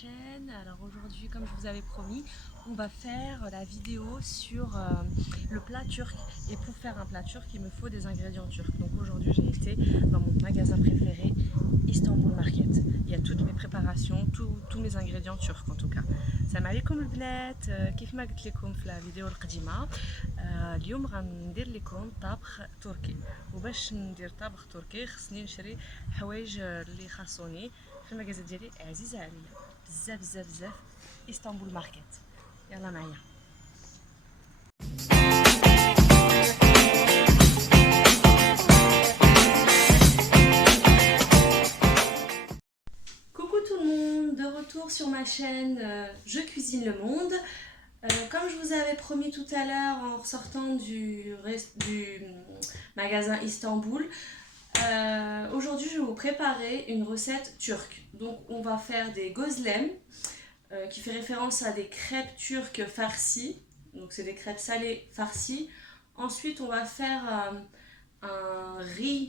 chaîne. Alors aujourd'hui, comme je vous avais promis, on va faire la vidéo sur le plat turc. Et pour faire un plat turc, il me faut des ingrédients turcs. Donc aujourd'hui, j'ai été dans mon magasin préféré, Istanbul Market. Il y a toutes mes préparations, tous mes ingrédients turcs en tout cas. السلام عليكم البنات. كيف ما قلت لكم في الفيديو القديمه اليوم غندير لكم طبخ تركي. وباش ندير طبخ تركي خصني نشري حوايج اللي خاصوني في المغازه ديالي عزيزه عليا بزاف بزاف بزاف، اسطنبول ماركت. يلا معايا. Coucou tout le monde, de retour sur ma chaîne Je cuisine le monde. Comme je vous avais promis tout à l'heure en ressortant du magasin Istanbul, aujourd'hui je vais vous préparer une recette turque. Donc on va faire des gözlem, qui fait référence à des crêpes turques farcies. Donc c'est des crêpes salées farcies. Ensuite on va faire un riz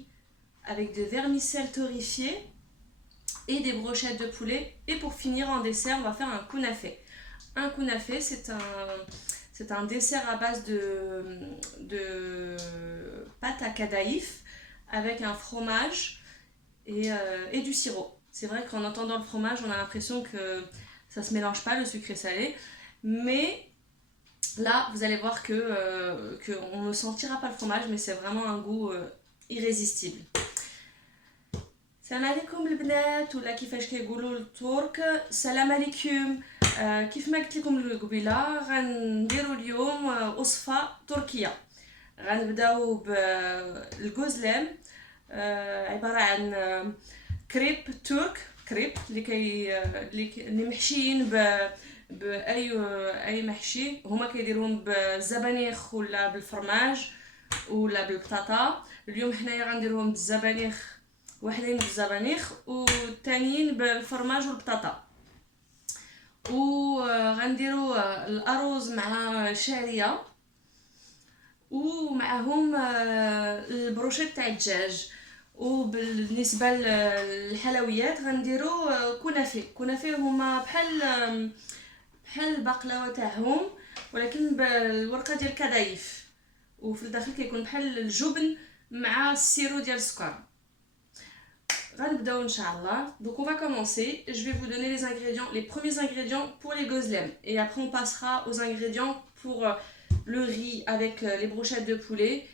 avec des vermicelles torréfiées et des brochettes de poulet. Et pour finir en dessert, on va faire un kunafé. Un kunafé, c'est un dessert à base de pâte à kadaïf avec un fromage et du sirop. C'est vrai qu'en entendant le fromage, on a l'impression que ça se mélange pas, le sucré salé. Mais là, vous allez voir qu'on ne sentira pas le fromage, mais c'est vraiment un goût irrésistible. السلام عليكم البنات ولا كيفاش كيقولوا الترك. السلام عليكم. كيف ما قلت لكم قبيله غنديروا اليوم وصفه تركيه. غنبداو بالجوزلام، عباره عن كريب ترك، كريب اللي محشيين باي محشي. هما كيديروهم بالزبانيخ ولا بالفرماج ولا بالبطاطا. اليوم حنايا غنديروهم بالزبانيخ، واحدين بالزبانيخ والتانيين بالفرماج والبطاطا. وغنديرو الارز مع شعريه ومعهم البروشيت تاع الدجاج. وبالنسبه للحلويات غنديرو كنافه هما بحال البقلاوه تاعهم ولكن بالورقه ديال الكدايف، وفي الداخل كيكون بحال الجبن مع السيرو ديال السكر. Donc on va commencer. Je vais vous donner les premiers ingrédients pour les gözlem. Et après on passera aux ingrédients pour le riz avec les brochettes de poulet.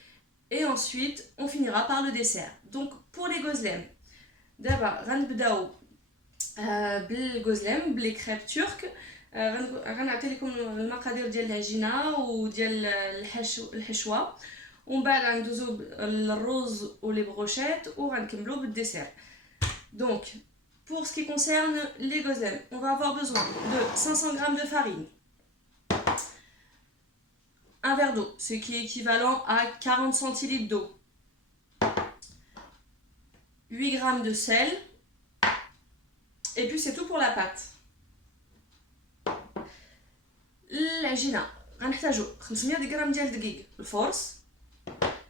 Et ensuite on finira par le dessert. Donc pour les gözlem, d'abord غنبداو بالgözlem, les crêpes turques. غنعطي لكم المقادير ديال العجينه وديال الحشوه، ومن بعد غندوزو الرز ولي بروشيت وغنكملو بالديسير. Donc, pour ce qui concerne les gözlem, on va avoir besoin de 500 g de farine, un verre d'eau, ce qui est équivalent à 40 centilitres d'eau, 8 g de sel, et puis c'est tout pour la pâte. العجينة غنحتاجو 500 غرام ديال الدقيق الفورس،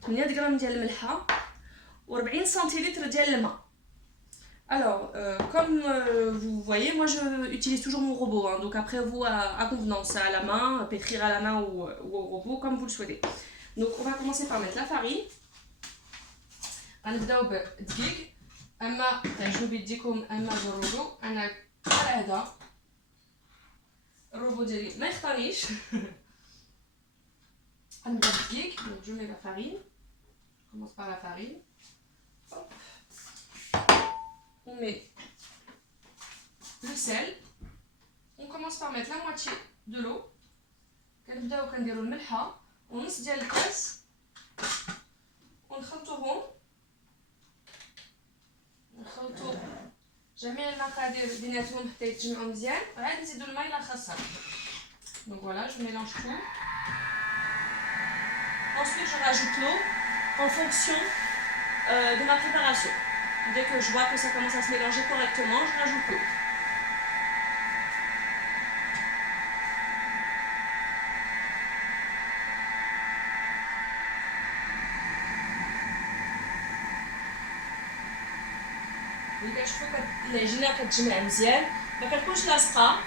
8 غرام ديال الملحة و40 centilitres ديال الماء. Alors, comme vous voyez, moi je utilise toujours mon robot, hein, donc après vous à convenance, à la main, pétrir à la main ou au robot, comme vous le souhaitez. Donc on va commencer par mettre la farine. غنبداو بالدقيق، اما تعجبو بيديكم اما بالروبو. انا كالعاده الروبو ديالي ما يخطانيش. غنبدا بالدقيق. Donc je mets la farine. Je commence par la farine. Hop. On met le sel. On commence par mettre la moitié de l'eau. كنبداو كنديروا الملحه ونص ديال الكاس ونخلطوهم. نخلطوا جميع المقادير بيناتهم حتى يتجمعوا مزيان، وعاد نزيدوا الماء الى خاصه. Donc voilà, je mélange tout. Ensuite je rajoute l'eau en fonction de ma préparation. Dès que je vois que ça commence à se mélanger correctement, je rajoute l'eau. اللي كتشوفوا العجينه كتجمع مزيان ما كتكونش لاصقه.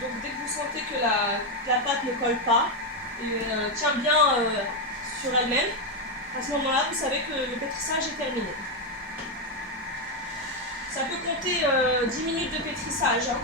Donc dès que vous sentez que la pâte ne colle pas et tient bien sur elle-même, à ce moment-là, vous savez que le pétrissage est terminé. Ça peut compter 10 minutes de pétrissage. Hein.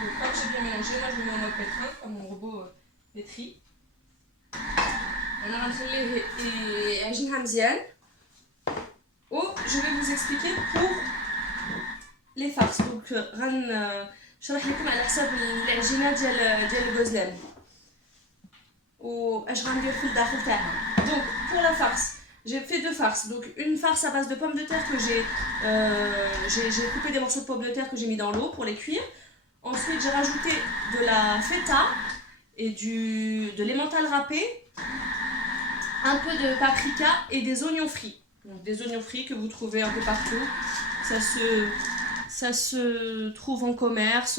Donc, quand j'ai bien mélangé, moi je le mets en mode pétrin, comme mon robot pétrit. انا غنخليه يعجنها مزيان. و je vais vous expliquer pour les farces. Donc غنشرح لكم على حساب العجينه ديال الغزلان واش غندير في الداخل تاعها. Donc pour la farce, j'ai fait deux farces. Donc une farce à base de pommes de terre que j'ai coupé des morceaux de pommes de terre que j'ai mis dans l'eau pour les cuire. Ensuite, j'ai rajouté de la feta et de l'emmental râpé, un peu de paprika et des oignons frits. Donc des oignons frits que vous trouvez un peu partout. Ça se trouve en commerce,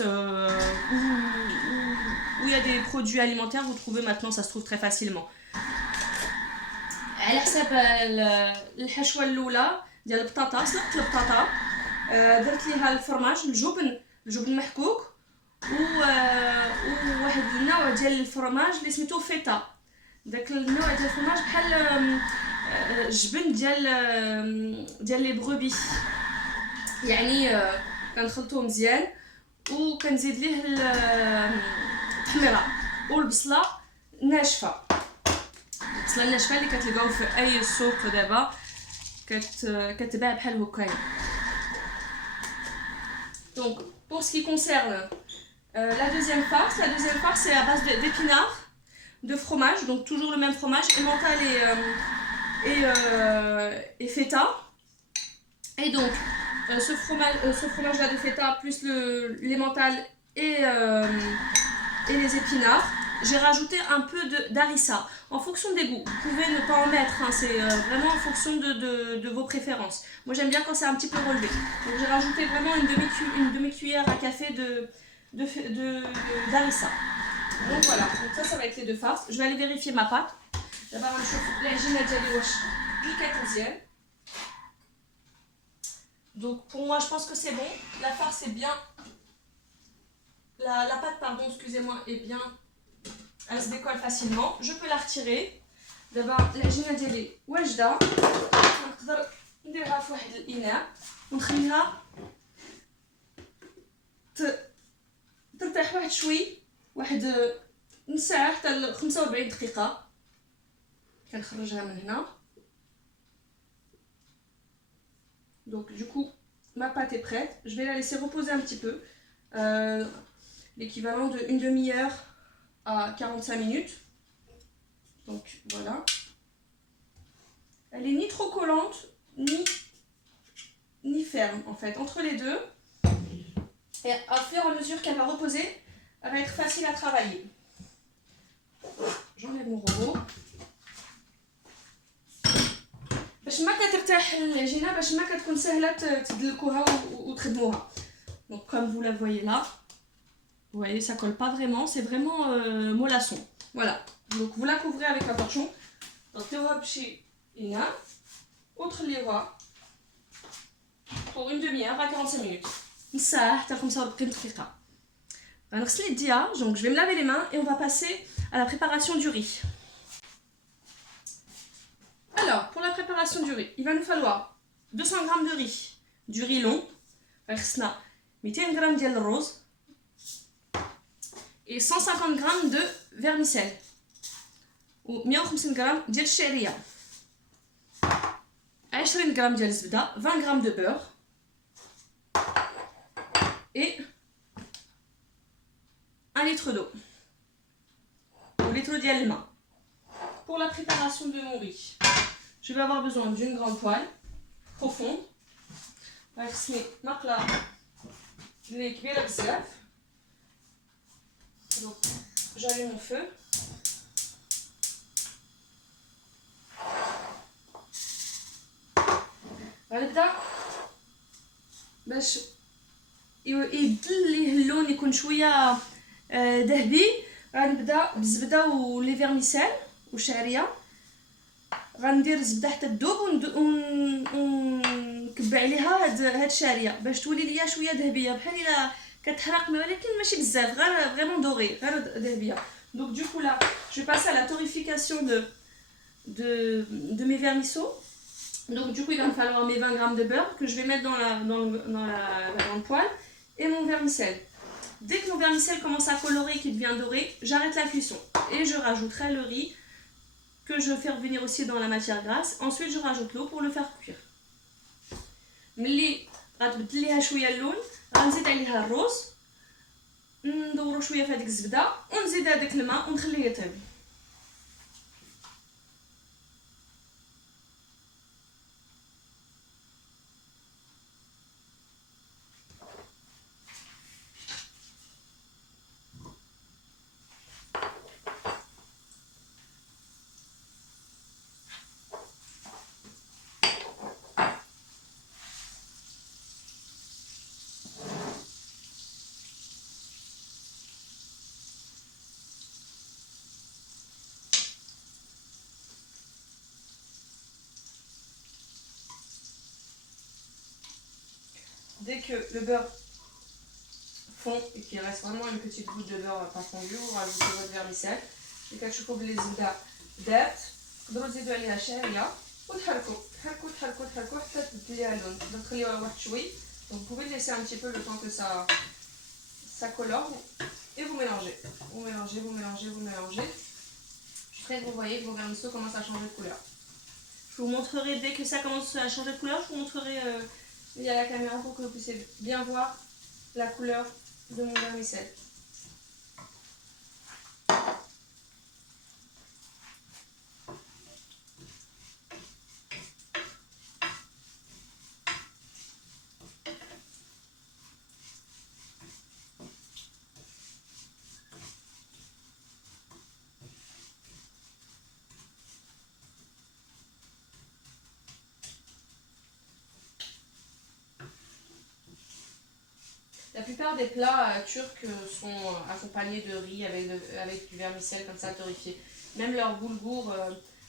où il y a des produits alimentaires, vous trouvez maintenant, ça se trouve très facilement. على حساب الحشوه الاولى ديال البطاطا، سلقت البطاطا، درت ليها الفرماج، الجبن محكوك، وواحد النوع ديال الفرماج اللي سميتو فيتا. داك النوع ديال الفرماج بحال الجبن ديال لي بروبي، يعني كنخلطوه مزيان وكنزيد ليه التحميره والبصله ناشفه. البصله الناشفه اللي كتلقاو في اي سوق دابا كتباع بحال هكايا. Donc pour ce qui concerne la deuxième farce c'est à base d'épinards, de fromage, donc toujours le même fromage, emmental et feta. Et donc ce fromage là de feta plus l'emmental et les épinards, j'ai rajouté un peu d'harissa en fonction des goûts. Vous pouvez ne pas en mettre, hein, c'est vraiment en fonction de vos préférences. Moi j'aime bien quand c'est un petit peu relevé. Donc j'ai rajouté vraiment une demi-cuillère à café d'harissa. Donc voilà, donc ça va être les deux farces. Je vais aller vérifier ma pâte. D'abord on chauffe l'ajina ديالي واش بيكات مزيان. Donc pour moi je pense que c'est bon. La farce est bien. La pâte, pardon, excusez-moi, est bien. Elle se décolle facilement. Je peux la retirer. D'abord, العجينة ديالي واجدة. نقدر نديرها في واحد الإناء ونخليها ترتاح واحد شوي، واحد نص ساعة حتى ل 45 دقيقة. كنخرجها من هنا. Donc du coup, ma pâte est prête. Je vais la laisser reposer un petit peu. L'équivalent de une demi-heure à 45 minutes. Donc voilà. Elle est ni trop collante ni ferme en fait, entre les deux. Et à fur et à mesure qu'elle va reposer, elle va être facile à travailler. J'enlève mon robot. باش ما كترتاح العجينه، باش ما كتكون سهله تدلكوها وتخدموها. Donc comme vous la voyez là, vous voyez ça colle pas vraiment, c'est vraiment mollasson. Voilà. Donc vous la couvrez avec un torchon. Donc تديروها بشي إناء وتخليوها pour une demi-heure à 45 minutes. نص ساعه حتى 45 دقيقه. غنغسل يديا. Donc je vais me laver les mains et on va passer à la préparation du riz. Alors, pour la préparation du riz, il va nous falloir 200 g de riz, du riz long, 200 g ديال الرز et 150 g de vermicelle و 150 g ديال الشعريه، 20 g ديال الزبده، 20 g de beurre et 1 litre d'eau ou litre ديال الماء. Pour la préparation de mon riz, je vais avoir besoin d'une grande poêle profonde. غنخصني مقله اللي كبيره بزاف. Donc j'allume mon feu. غنبدا باش يبدل ليه اللون يكون شويه ذهبي. غنبدا بالزبده ولي فيرميسيل وشعريه. غندير الزبده حتى تذوب ونكب عليها هاد الشعريه باش تولي ليا شويه ذهبيه بحال الا كتحرق ولكن ماشي بزاف، غير فريمون دوغي، غير ذهبيه. دونك du coup là je passe à la torréfication de mes vermisseaux. Donc du coup il va me falloir mes 20 g de beurre que je vais mettre dans la grande poêle et mon vermicelle. Dès que mon vermicelle commence à colorer et qu'il devient doré, j'arrête la cuisson et je rajouterai le riz que je fais revenir aussi dans la matière grasse. Ensuite je rajoute l'eau pour le faire cuire. ملي غتبدل ليها شويه اللون غنزيد عليها الرز، ندورو شويه في هذيك الزبده ونزيد هذاك الماء ونخليه يطيب. Dès que le beurre fond et qu'il reste vraiment une petite goutte de beurre pas fondue, vous rajoutez votre vermicelle. اللي كتشوفوا بلي الزبده دابت تقدروا تزيدوا عليها شعريه وتحركوا تحركوا تحركوا تحركوا حتى تبدل ليها اللون. تقدروا تخليوها واحد شوي. Donc vous pouvez laisser un petit peu le temps que ça colore et vous mélangez. Vous mélangez, vous mélangez, vous mélangez. Jusqu'à ce que vous voyez que vos vermisseaux commencent à changer de couleur. Je vous montrerai dès que ça commence à changer de couleur, je vous montrerai via la caméra pour que vous puissiez bien voir la couleur de mon vermicelle. La plupart des plats turcs sont accompagnés de riz avec du vermicelle comme ça torréfié. Même leur boulgour,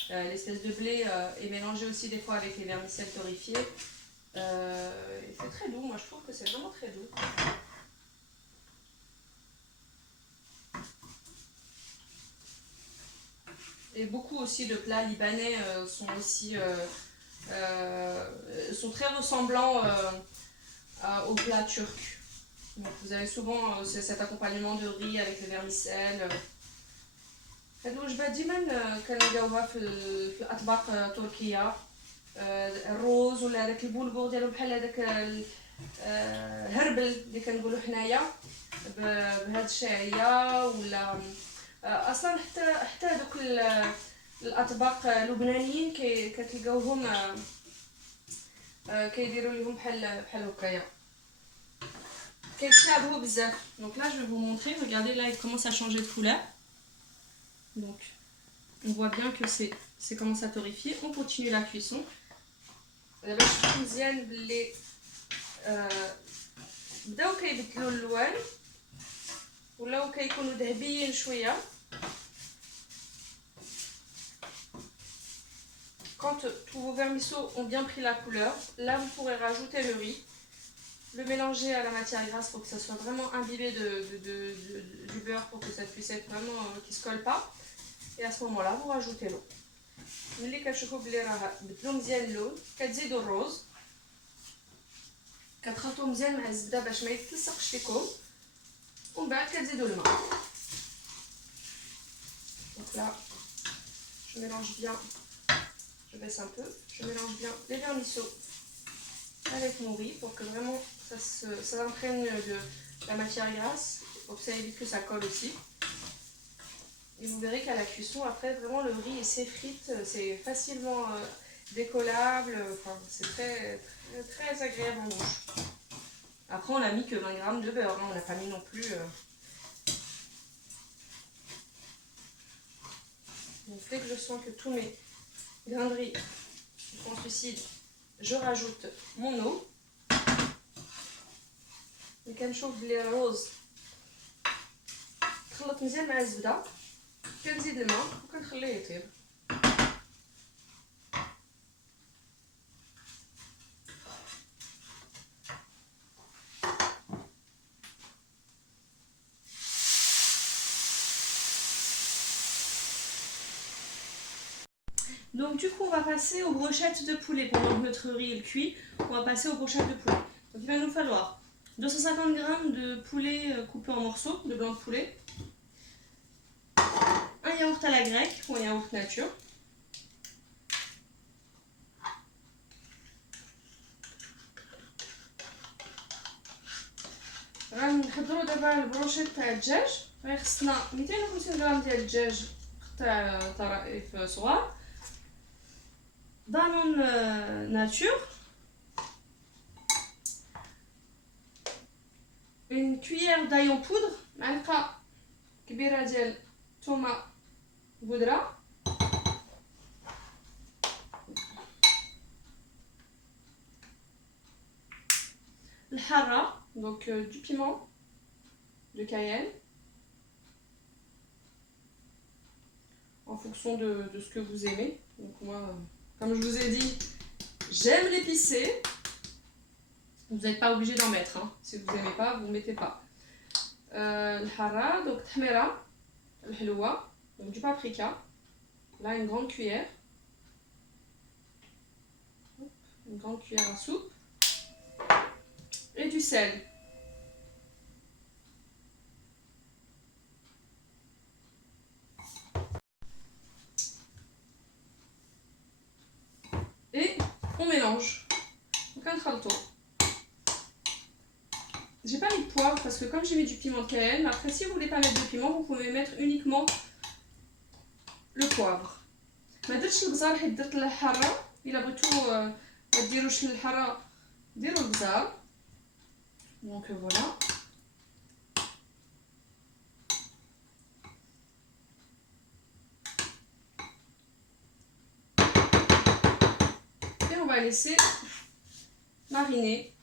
l'espèce de blé, est mélangé aussi des fois avec les vermicelles torréfiées. C'est très doux, moi je trouve que c'est vraiment très doux. Et beaucoup aussi de plats libanais sont très ressemblants aux plats turcs. Donc vous avez souvent cet accompagnement de riz avec le vermicelle. هادو وجبات ديما كنلقاوها في الاطباق تركيه. الروز ولا داك البولغور ديالو بحال هذاك الهربل اللي كنقولوا حنايا بهاد الشعريه ولا اصلا حتى دوك الاطباق اللبنانيين كتلقاوهم كيديروا لهم بحال هكايا كيتشابهوا بزاف. Donc là je vais vous montrer, regardez là il commence à changer de couleur. Donc on voit bien que c'est commence à torréfier. On continue la cuisson. دابا شفتوا مزيان بلي بداو كيبدلوا اللوان ولاو كيكونوا ذهبيين شويه. Quand tous vos vermisseaux ont bien pris la couleur, là vous pourrez rajouter le riz, le mélanger à la matière grasse pour que ça soit vraiment imbibé du beurre, pour que ça puisse être vraiment qui se colle pas. Et à ce moment-là vous rajoutez l'eau. ملي كتشوفوا بلي راه بدلوا مزيان اللون كتزيدوا الرز كتخلطوه مزيان مع الزبده باش ما يتلصقش فيكم ومن بعد كتزيدوا الماء. Donc là je mélange bien, je baisse un peu, je mélange bien les vermisseaux avec mon riz pour que vraiment ça imprègne de la matière grasse, pour que ça évite que ça colle aussi. Et vous verrez qu'à la cuisson, après, vraiment le riz s'effrite, c'est facilement décollable, enfin, c'est très, très, très agréable en bouche. Après, on n'a mis que 20 g de beurre, hein, on n'a pas mis non plus. Donc, dès que je sens que tous mes grains de riz sont translucides, je rajoute mon eau. كنشوف بلي الرز تخلط مزيان مع الزبده كنزيد الماء وكنخليه يطيب. Donc du coup on va passer aux brochettes de poulet. Pendant que notre riz est cuit, on va passer aux brochettes de poulet. Donc il va nous falloir 250 g de poulet coupé en morceaux, de blanc de poulet, un yaourt à la grecque ou un yaourt nature, غنحضروا دابا البروشيت تاع الدجاج. خصنا 250 غرام ديال الدجاج تاع طرائف صغار، دانون ناتور، une cuillère d'ail en poudre، معلقه كبيره ديال ثومه بودره، الحاره donc du piment de Cayenne en fonction de ce que vous aimez. Donc moi, comme je vous ai dit, j'aime l'épicé. Vous n'êtes pas obligé d'en mettre, hein. Si vous n'aimez pas, vous ne mettez pas. الحاره donc تحميره الحلوه donc du paprika, là une grande cuillère, une grande cuillère à soupe, et du sel. Et on mélange. Donc un tralto. J'ai pas mis de poivre parce que comme j'ai mis du piment de Cayenne, après si vous voulez pas mettre de piment, vous pouvez mettre uniquement le poivre. ما درتش البزار حيت درت الحاره. الا بغيتو ما ديروش الحاره ديروا البزار. Donc voilà. Et on va laisser mariner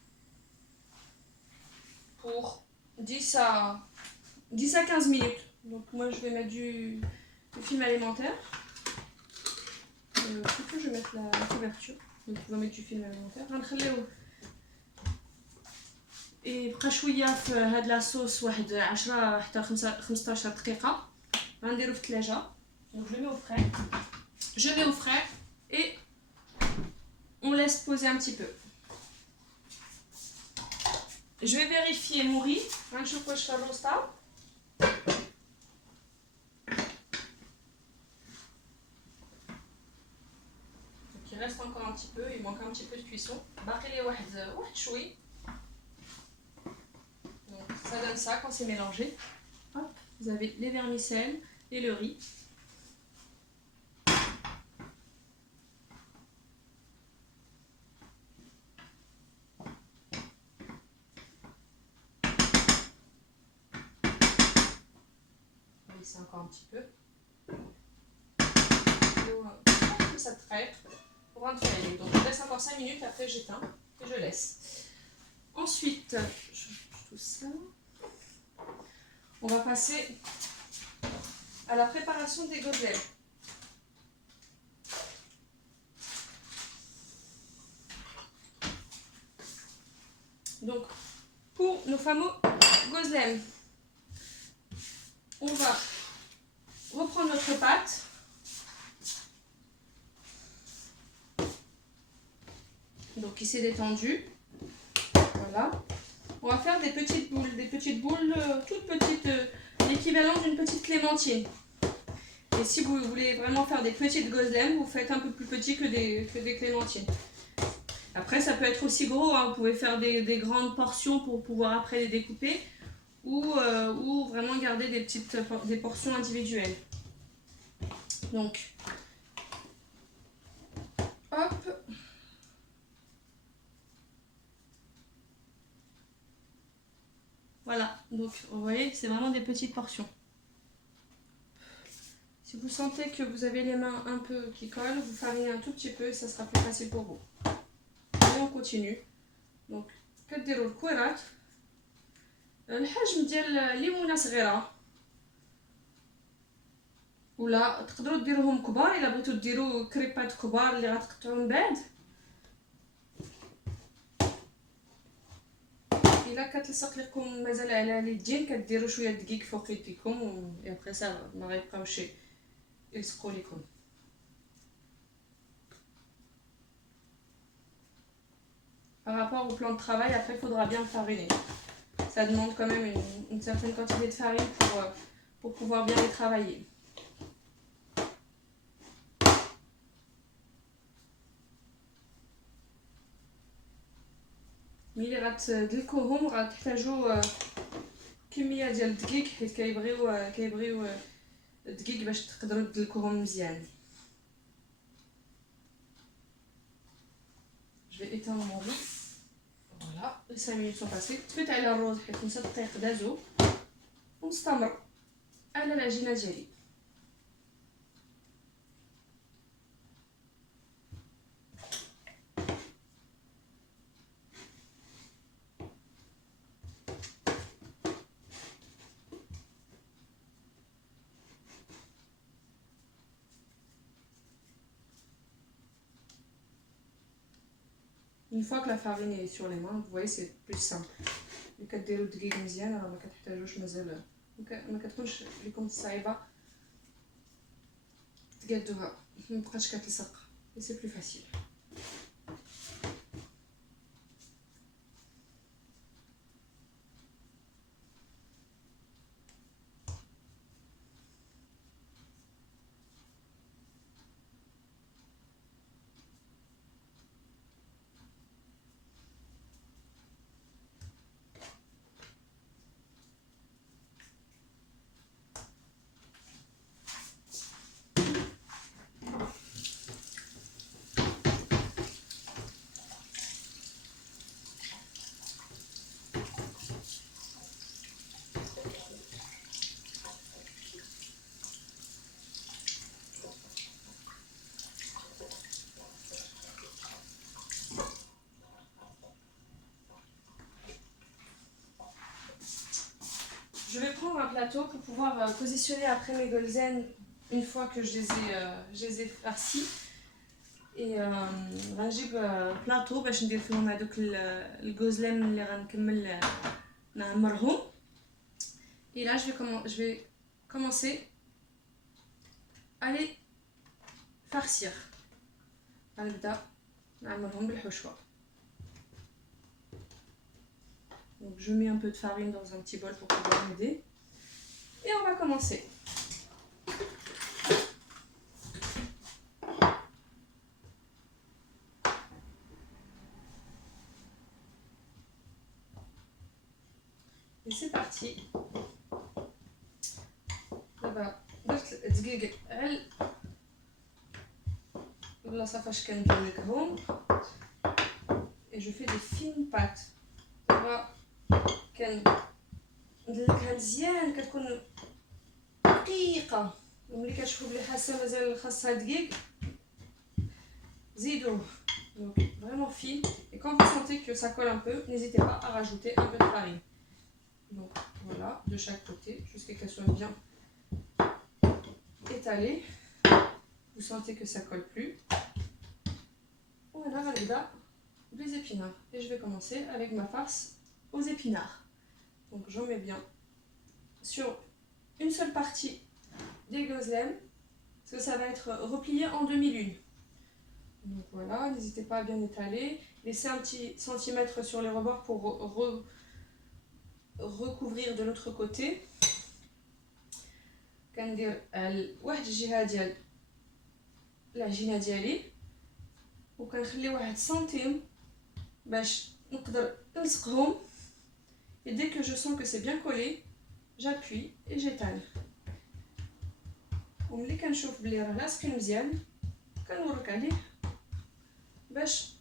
pour 10 à 15 minutes. Donc moi je vais mettre du film alimentaire. Plutôt je vais mettre la couverture. Donc on va mettre du film alimentaire. يبقى شويه في هاد لاصوص واحد 10 حتى 15 دقيقه غنديرو في الثلاجه. Donc je le mets au frais. Je mets au frais et on laisse poser un petit peu. Je vais vérifier mon riz. غنشوف واش الرز طاب. Donc il reste encore un petit peu, il manque un petit peu de cuisson. باقي لي واحد شوي. Donc ça donne ça quand c'est mélangé. Hop, vous avez les vermicelles et le riz. On va laisser encore un petit peu. Que ça traite pour un travail. Donc je laisse encore 5 minutes, après j'éteins et je laisse. Ensuite, je tout ça. On va passer à la préparation des gobelets. Donc, pour nos fameux gozlem, on va reprendre notre pâte. Donc, qui s'est détendue. Voilà. On va faire des petites boules toutes petites, l'équivalent d'une petite clémentine. Et si vous voulez vraiment faire des petites gozlem, vous faites un peu plus petit que des clémentines. Après, ça peut être aussi gros, hein. Vous pouvez faire des grandes portions pour pouvoir après les découper ou vraiment garder des portions individuelles. Donc, hop. Voilà, donc vous voyez, c'est vraiment des petites portions. Si vous sentez que vous avez les mains un peu qui collent, vous farinez un tout petit peu et ça sera plus facile pour vous. Et on continue. Donc, كديروا الكويرات الحجم ديال ليمونه صغيره ولا تقدروا ديروهم كبار الا بغيتو ديروا كريبات كبار اللي غتقطعوا من بعد. الا كتلصق لكم مازال على اليدين كديروا شويه دقيق فوق يديكم و ابري سا ما غيبقاوش يلصقوا لكم. Par rapport au plan de travail, après il faudra bien fariner. Ça demande quand même une certaine quantité de farine pour pouvoir bien les travailler. ملي غتدلكوهم غتحتاجوا كميه ديال الدقيق حيت كيبغيو الدقيق باش تقدروا تدلكوهم مزيان. Je vais éteindre mon riz. Voilà, les 5 minutes sont passées. تفيت على الروز حيت 5 دقائق دازو ونستمر على العجينه ديالي. Une fois que la farine est sur les mains, vous voyez, c'est plus simple. اللي كديروا الدقيق مزيان راه ما كتحتاجوش مازال ما كتكونش لكم صعيبه تقادوها ما بقاش كتلصق et c'est plus facile. Je vais prendre un plateau pour pouvoir positionner après mes golzen une fois que je les ai farcis. Et غنجيب بلاطو باش ندير فيهم هذوك الجوزلان اللي غنكمل نعمرهم. Et là je vais commencer à les farcir. غنبدا نعمرهم بالحشوه. Donc je mets un peu de farine dans un petit bol pour pouvoir m'aider. Et on va commencer. Et c'est parti. دابا درت الدقيق على البلاصه فاش كندلكهم. Et je fais des fines pâtes. دابا كندلكها مزيان كتكون دقيقه وملي كتشوفوا بلي حاسه مازال خاصها دقيق زيدوه. Donc vraiment fine. Et quand vous sentez que ça colle un peu, n'hésitez pas à rajouter un peu de farine. Donc voilà, de chaque côté jusqu'à qu'elle soit bien étalée. Vous sentez que ça colle plus. Voilà, Valida, des épinards. Et je vais commencer avec ma farce aux épinards. Donc j'en mets bien sur une seule partie des gozlem, parce que ça va être replié en demi-lune. Donc voilà, n'hésitez pas à bien étaler. Laissez un petit centimètre sur les rebords pour recouvrir de l'autre côté. كندير واحد الجهه ديال العجينه ديالي وكنخلي واحد سنتيم باش نقدر نلصقهم. Et dès que je sens que c'est bien collé, j'appuie et j'étale. وملي كنشوف بلي راه لاصقين مزيان كنورك عليه باش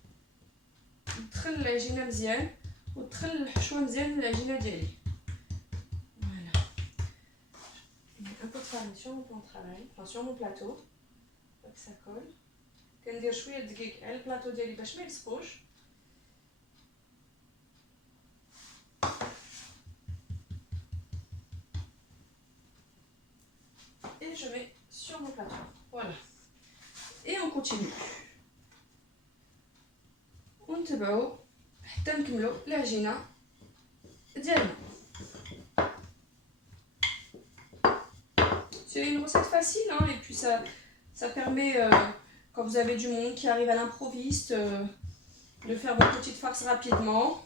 تدخل العجينه مزيان وتدخل الحشوه مزيان للعجينه ديالي. Voilà. Un peu de farine sur mon plan de travail, enfin sur mon plateau, pour que ça colle. كندير شويه دقيق على البلاطو ديالي باش ما يلصقوش. je mets sur mon plateau. Voilà. Et on continue. ونتبعو حتى نكملو العجينه ديالنا. C'est une recette facile, hein, et puis ça permet, quand vous avez du monde qui arrive à l'improviste, de faire vos petites farces rapidement.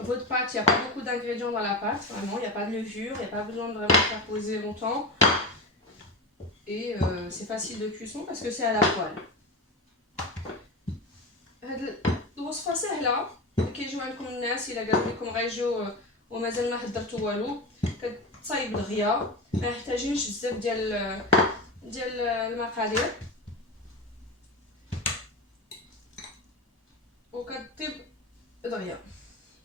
Votre pâte, il n'y a pas beaucoup d'ingrédients dans la pâte, vraiment, il n'y a pas de levure, il n'y a pas besoin de vraiment faire poser longtemps. Et c'est facile de cuisson parce que c'est à la poêle. الوصفة سهلة، كيجيو عندكم الناس إلا قالوا لكم غيجيو ومازال ما حضرتوا والو، كتصايب دغيا، ما محتاجينش بزاف ديال المقادير، وكطيب دغيا.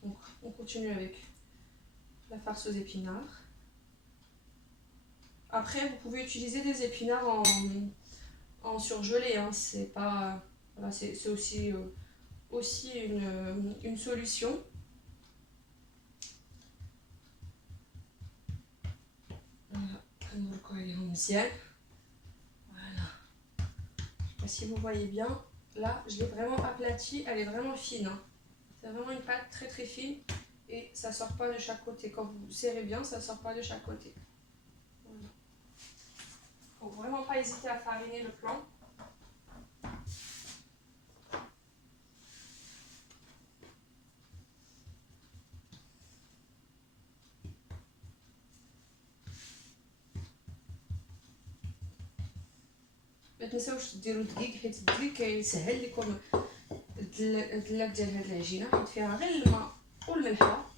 Donc on continue avec la farce aux épinards. Après vous pouvez utiliser des épinards en surgelé, hein. C'est pas, voilà, c'est aussi une solution. Voilà. Je sais pas si vous voyez bien. Là, je l'ai vraiment aplatie. Elle est vraiment fine, hein. C'est vraiment une pâte très très fine et ça sort pas de chaque côté. Quand vous serrez bien, ça sort pas de chaque côté. Voilà. Faut vraiment pas hésiter à fariner le plan. ما تنساوش ديروا دقيق، حيت الدقيق كيسهل لكم الدلاك ديال هاد العجينه، حيت فيها غير الماء والملحه.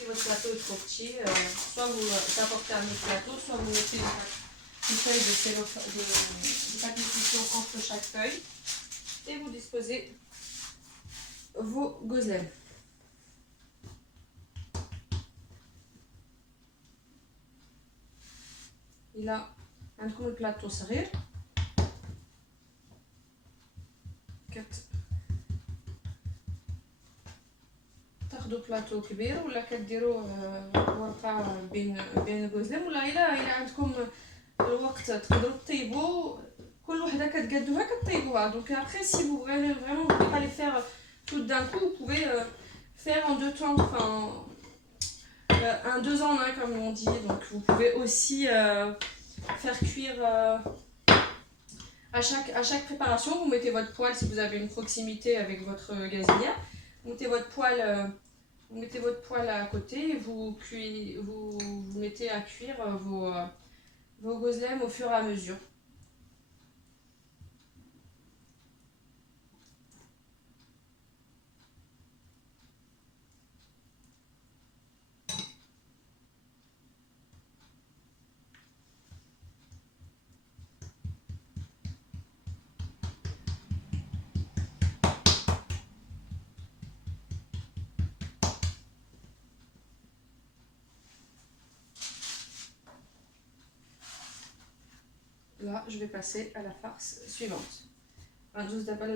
Si votre plateau est trop petit, soit vous apportez un autre plateau, soit vous mettez une feuille de papier cuisson entre chaque feuille et vous disposez vos gozlem. إلا عندكم البلاطو صغير تاخدوا بلاطو كبير، ولا كديروا ورقه بين الغزلان، ولا الا عندكم الوقت تقدروا طيبوا كل وحده كتقادوها كطيبوها. Donc après, si vous vraiment vous pouvez pas les faire toutes d'un coup, vous pouvez faire en deux temps, enfin un deux en un comme on dit. Donc vous pouvez aussi faire cuire à chaque préparation, vous mettez votre poêle si vous avez une proximité avec votre gazinière. Vous mettez votre poêle à côté et vous mettez à cuire vos gozlem au fur et à mesure. Là, je vais passer à la farce suivante. غندوز دابا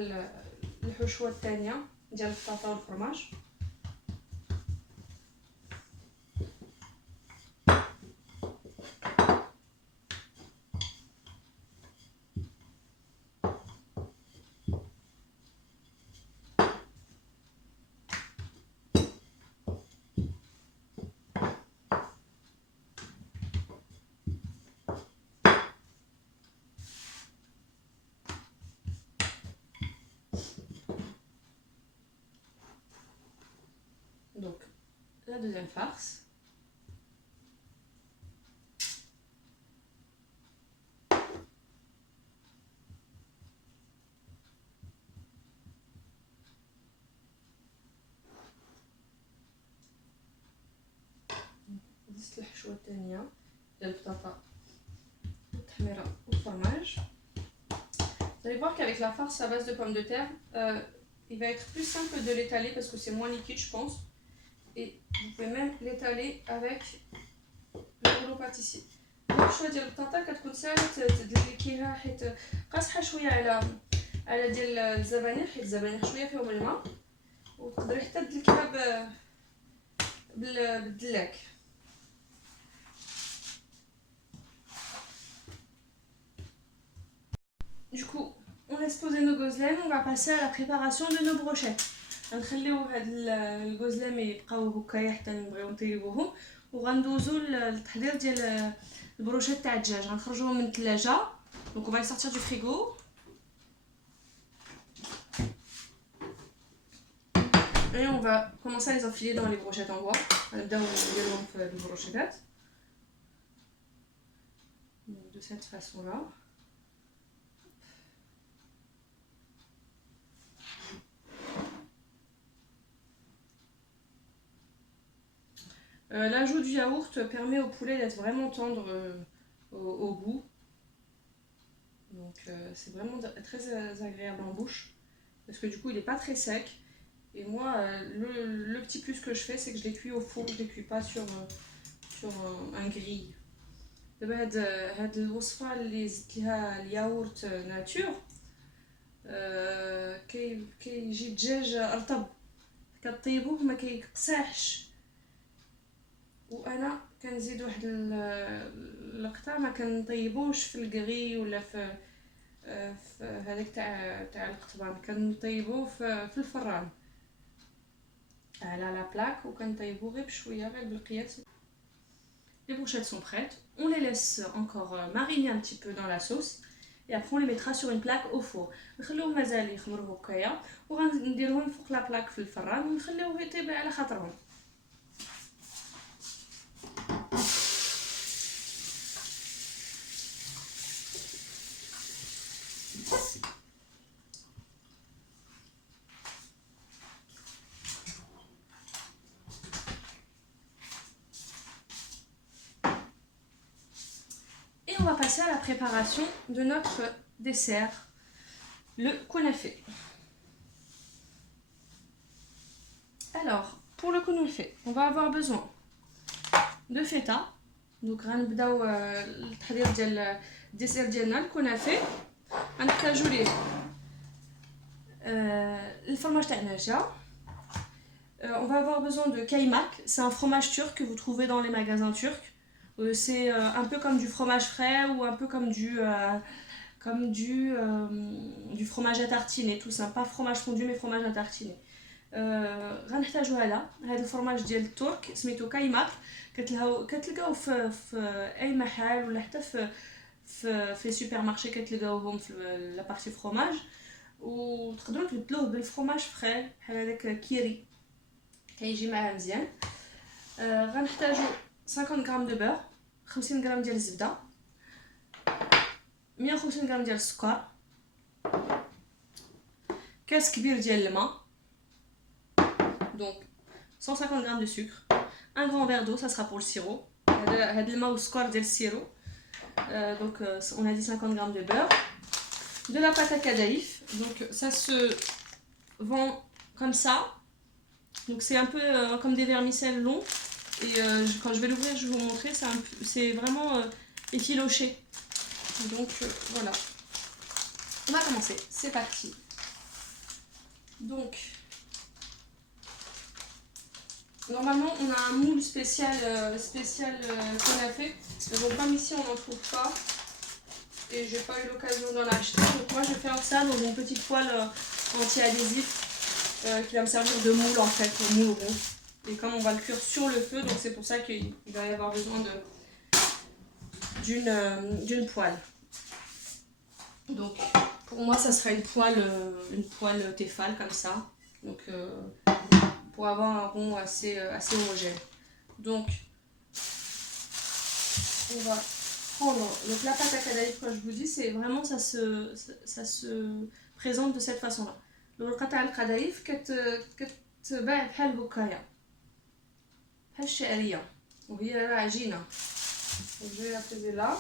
الحشوه الثانيه ديال البطاطا والفرماج. la deuxième farce. زدت الحشوة الثانية ديال البطاطا والتحميرة والفرماج. Vous allez voir qu'avec la farce à base de pommes de terre, il va être plus simple de l'étaler parce que c'est moins liquide, je pense. Et vous pouvez même l'étaler avec le rouleau pâtissier. الحشوة ديال البطاطا كتكون ساهلة تدلكيها حيت قاصحة شوية على ديال الزبانخ، حيت الزبانخ شوية فيهم الماء، وتقدري حتى تدلكيها بالدلاك. Du coup, on laisse poser nos gozlem, on va passer à la préparation de nos brochettes. غنخليو هاد الجوزلام يبقاو هكايا حتى نبغيو نطيبوهم، وغندوزو للتحضير ديال البروشيت تاع الدجاج. غنخرجوهم من الثلاجه، دونك on va les sortir du frigo. Et on va commencer à les enfiler dans les brochettes en bois. غنبداو نديروهم في البروشيتات de cette façon là. L'ajout du yaourt permet au poulet d'être vraiment tendre au goût. Donc c'est vraiment très agréable en bouche. Parce que du coup il n'est pas très sec. Et moi le petit plus que je fais c'est que je les cuis au four, je ne les cuis pas sur un grill. دابا هاد الوصفة اللي زدت لها الياغورت ناتور كيجي الدجاج رطب كطيبوه ما كيقصاحش، وانا كنزيد واحد القطع ما كنطيبوش في الكغي ولا في هذاك تاع القطبان، كنطيبوه في الفران على لا بلاك وكنطيبوه غير بشويه غير بالقياس. Les brochettes sont prêtes, on les laisse encore mariner un petit peu dans la sauce et après on les mettra sur une plaque au four. نخليوهم مازال يخمروا هكايا وغنديروهم فوق لا بلاك في الفران ونخليوه يطيب على خاطرهم. Et on va passer à la préparation de notre dessert, le kunafé. Alors, pour le kunafé, on va avoir besoin de feta. Donc غنبداو التحضير ديال الديسير ديالنا الكنافه. غنحتاجو ليه الفرماج تاع الناشا. On va avoir besoin de kaymak, c'est un fromage turc que vous trouvez dans les magasins turcs. C'est un peu comme du fromage frais ou un peu comme du fromage à tartiner, tout ça, pas fromage fondu mais fromage à tartiner. غنحتاجو هذا الفرماج ديال الترك سميتو كايماك، كتلقاوه في اي محل ولا حتى في سوبر مارشي كتلقاوهم في لا بارتي فروماج، وتقدروا تبدلوه بالفرماج فري بحال هذاك كيري كيجي معاه مزيان. غنحتاجو 50 غرام دو بور، 50 غرام ديال الزبده، 150 غرام ديال السكر، كاس كبير ديال الماء، donc 150 g de sucre, un grand verre d'eau, ça sera pour le sirop. هاد الماء والسكر ديال السيرو. Donc on a dit 50 g de beurre, de la pâte à cadaïf. Donc ça se vend comme ça. Donc c'est un peu comme des vermicelles longs. Et quand je vais l'ouvrir, je vais vous montrer. C'est vraiment effiloché. Donc voilà. On va commencer. C'est parti. Donc normalement on a un moule spécial qu'on a fait, donc comme ici on n'en trouve pas et j'ai pas eu l'occasion d'en acheter, donc moi je vais faire ça dans une petite poêle anti-adhésif qui va me servir de moule en fait, moule rond. Et comme on va le cuire sur le feu, donc c'est pour ça qu'il va y avoir besoin d'une poêle. Donc pour moi ça sera une poêle Tefal comme ça, donc pour avoir un rond assez homogène. Donc, on va prendre donc la pâte à cadaïf, quand je vous dis, c'est vraiment ça se présente de cette façon-là. القطع القدايف كتباع بحال البكايه بحال الشعريه وهي راه عجينه. Je vais la poser là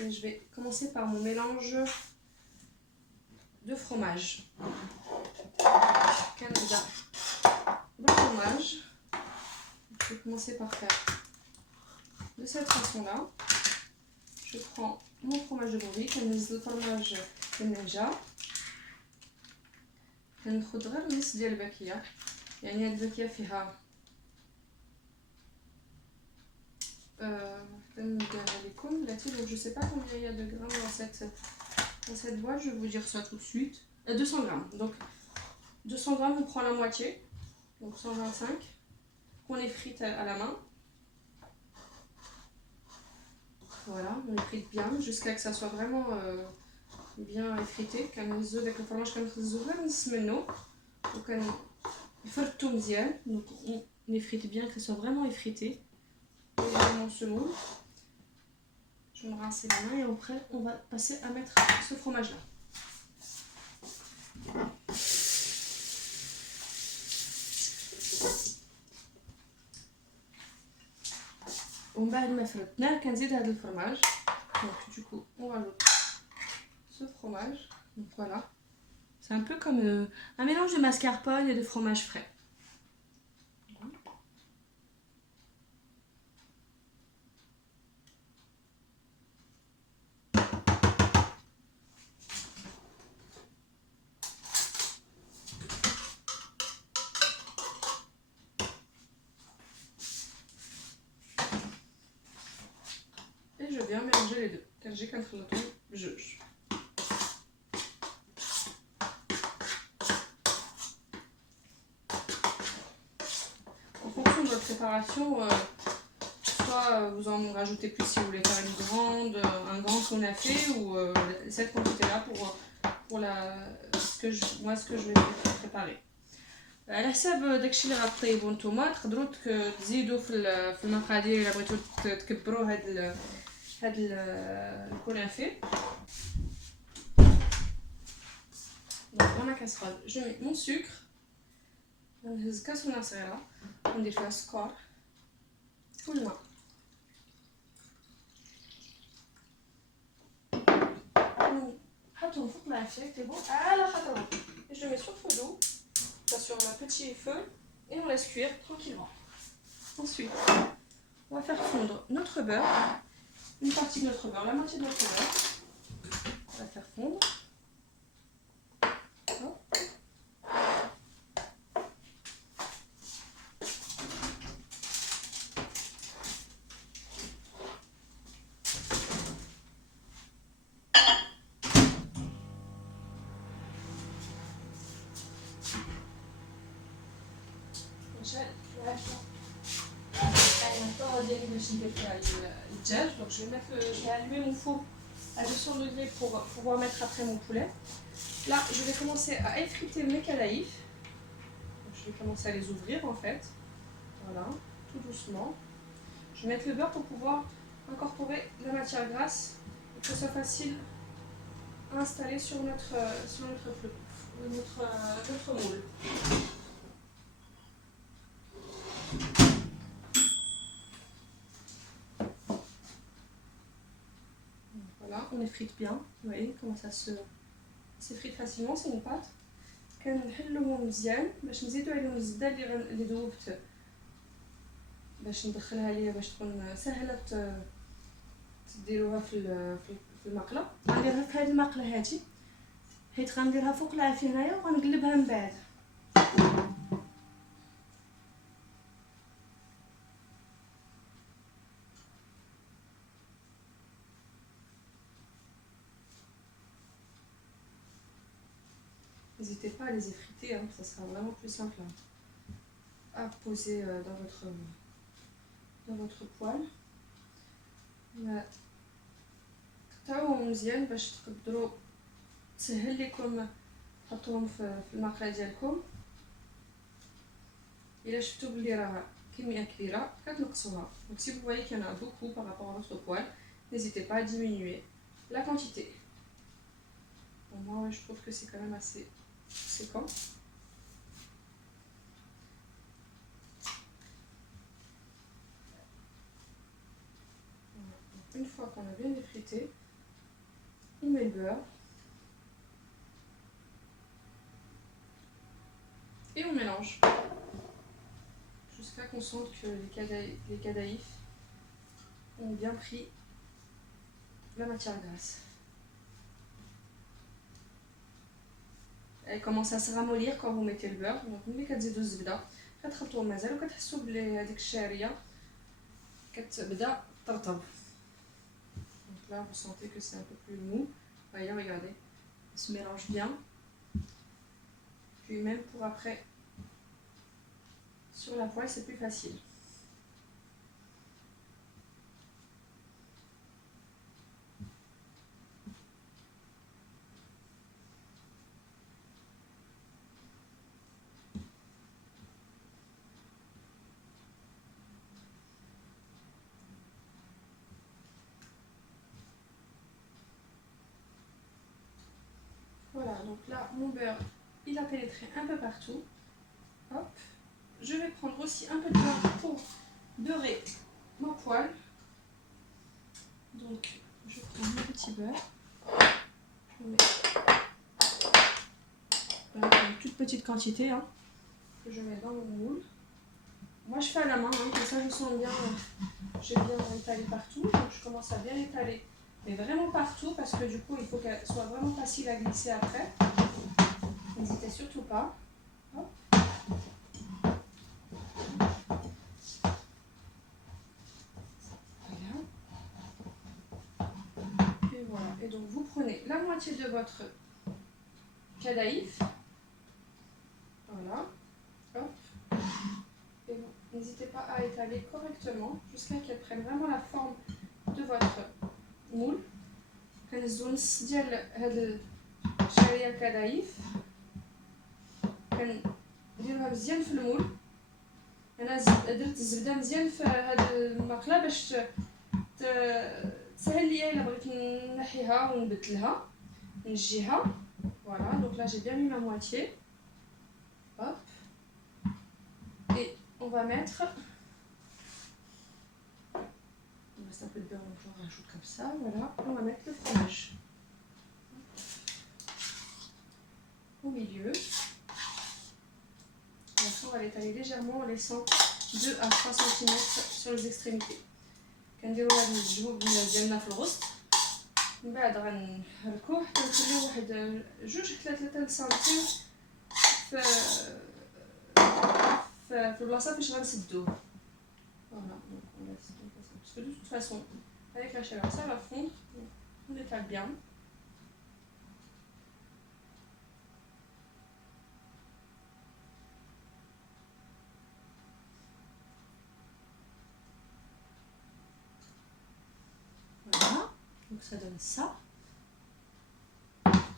et je vais commencer par mon mélange de fromage. كنبدا بالفرماج. Je vais commencer par faire de cette façon-là. Je prends mon fromage de brebis, كنهز الفرماج في النعجه. كناخد غير النص ديال الباكيه، يعني هاد الباكيه فيها كنديرها لكم بلاتي. Donc je sais pas combien il y a de grammes dans cette boîte, je vais vous dire ça tout de suite. 200 grammes. Donc 200 grammes, on prend la moitié, donc 125, qu'on effrite à la main. Voilà, on effrite bien jusqu'à que ça soit vraiment bien effrité. كنهزو داك الفرماج كنخزو غير نص منه وكنفرطو مزيان. Donc on effrite bien, que ça soit vraiment effrité. Dans ce moule, je vais me rincer la main et après on va passer à mettre ce fromage là. ومن بعد ما فرطناه كنزيد هذا الفرماج. Donc du coup on rajoute ce fromage. Donc voilà, c'est un peu comme un mélange de mascarpone et de fromage frais. Et je viens mélanger les deux. كنجي كنخلطهم بجوج. En fonction de votre préparation, soit vous en rajoutez plus si vous voulez faire un grand conafé ou cette quantité là pour ce que je vais préparer. على حساب داكشي اللي غطيبو نتوما تقدروا تزيدوا في المقادير الا بغيتوا تكبروا هاد الكنافه. Donc dans la casserole, je mets mon sucre. نهز كاسرونه صغيره وندير فيها السكر والماء. نحطهم فوق العافيه يطيبوا على خاطرهم. Je le mets sur feu doux, sur un petit feu, et on laisse cuire tranquillement. Ensuite, on va faire fondre notre beurre, une partie de notre beurre, la moitié de notre beurre. On va faire fondre. Hop. Donc je vais allumer mon four à 200 degrés pour pouvoir mettre après mon poulet. Là, je vais commencer à effriter mes cadaïfs. Je vais commencer à les ouvrir en fait. Voilà, tout doucement. Je vais mettre le beurre pour pouvoir incorporer la matière grasse et que ce soit facile à installer sur notre moule. Voilà, on effrite bien. Vous voyez comment ça s'effrite facilement, c'est une pâte. كنحلوهم مزيان باش نزيدو عليهم الزبده اللي ذوبت باش ندخلها ليا باش تكون سهله تديروها في المقله. غنديرها في هذه المقله هذه حيت غنديرها فوق العافيه هنايا وغنقلبها من بعد. N'hésitez pas à les effriter, hein, ça sera vraiment plus simple à poser dans votre poêle. قطعوهم مزيان باش تقدروا تسهل لكم تحطوهم في المقله ديالكم. الا شفتوا بلي راه كمية كبيرة كتنقصوها. Donc si vous voyez qu'il y en a beaucoup par rapport à votre poêle, n'hésitez pas à diminuer la quantité. Bon, moi ouais, je trouve que c'est quand même assez séquent. Voilà. Donc, une fois qu'on a bien effrité, on met le beurre et on mélange jusqu'à qu'on sente que les cadaïfs ont bien pris la matière grasse. Elle commence à se ramollir quand vous mettez le beurre. Donc ملي كتزيدوا الزبده كتخلطوهم مازال وكتحسوا بلي هذيك الشعريه كتبدا ترطب. Donc là vous sentez que c'est un peu plus mou. Voyez, regardez, il se mélange bien. Puis même pour après sur la poêle c'est plus facile. Voilà, donc là, mon beurre, il a pénétré un peu partout. Hop. Je vais prendre aussi un peu de beurre pour beurrer ma poêle. Donc, je prends mon petit beurre. Je mets une toute petite quantité hein, que je mets dans mon moule. Moi, je fais à la main, hein, comme ça je sens bien, j'ai bien étalé partout. Donc, je commence à bien étaler, mais vraiment partout, parce que du coup, il faut qu'elle soit vraiment facile à glisser après. N'hésitez surtout pas. Hop. Voilà. Et voilà. Et donc, vous prenez la moitié de votre cadaïf. Voilà. Hop. Et n'hésitez pas à étaler correctement jusqu'à qu'elle prenne vraiment la forme de votre moule. كنهزو نص ديال هاد الشعريه الكدايف كنديروها مزيان في المول. انا درت الزبده مزيان في هاد المقله باش تسهل ليا الا بغيت نحيها ونبدلها نجيها. Voilà, donc là j'ai bien mis ma moitié. Hop. Et on va mettre, il reste un peu de beurre donc j'en rajoute comme ça. Voilà, on va mettre le fromage au milieu. Après on va l'étaler légèrement en laissant 2 à 3 cm sur les extrémités. كنديروا هاد الجهود ديالنا في الغسط، من بعد غنحركوه حتى نخليو واحد 2-3 سنتيم في البلاصه فاش غنسدوه. Voilà, donc on laisse comme ça. Parce que de toute façon, avec la chaleur, ça va fondre. On étale bien. Voilà, donc ça donne ça.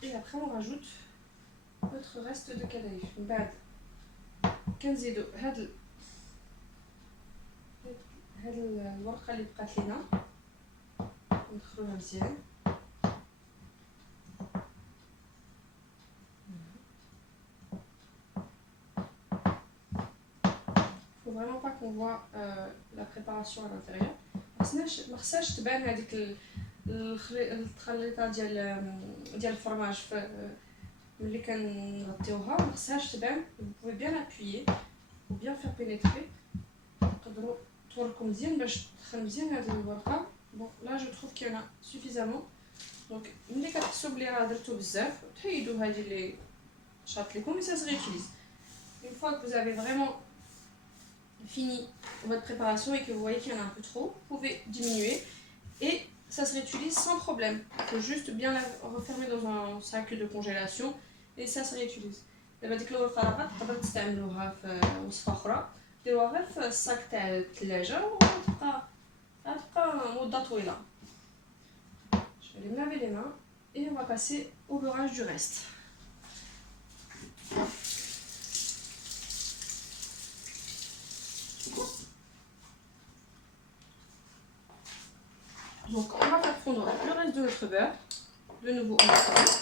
Et après on rajoute votre reste de cadaïf. من بعد كنزيدو هاد الورقه اللي بقات لينا ندخلوها مزيان. Faut vraiment pas qu'on voit la préparation à l'intérieur. ما خصهاش تبان هذيك الخليطه ديال الفرماج ملي كنغطيوها، ما خصهاش تبان. Vous pouvez bien appuyer ou bien faire pénétrer. تقدروا توركم مزيان باش تدخل مزيان هذه الورقه. Bon là je trouve qu'il y en a suffisamment. Donc ملي كتحسوا بلي راه درتو بزاف تحيدوا هذه اللي شاط لكم et ça se réutilise. Une fois que vous avez vraiment fini votre préparation et que vous voyez qu'il y en a un peu trop, vous pouvez diminuer et ça se réutilise sans problème. Il faut juste bien la refermer dans un sac de congélation et ça se réutilise. دابا ديك الورقه راه تقدروا تستعملوها في وصفه اخرى، ديروها غير في الصاك تاع الثلاجه وتبقى مده طويله. Je vais les laver les mains et on va passer au beurrage du reste. Donc on va faire fondre le reste de notre beurre. De nouveau on tourne.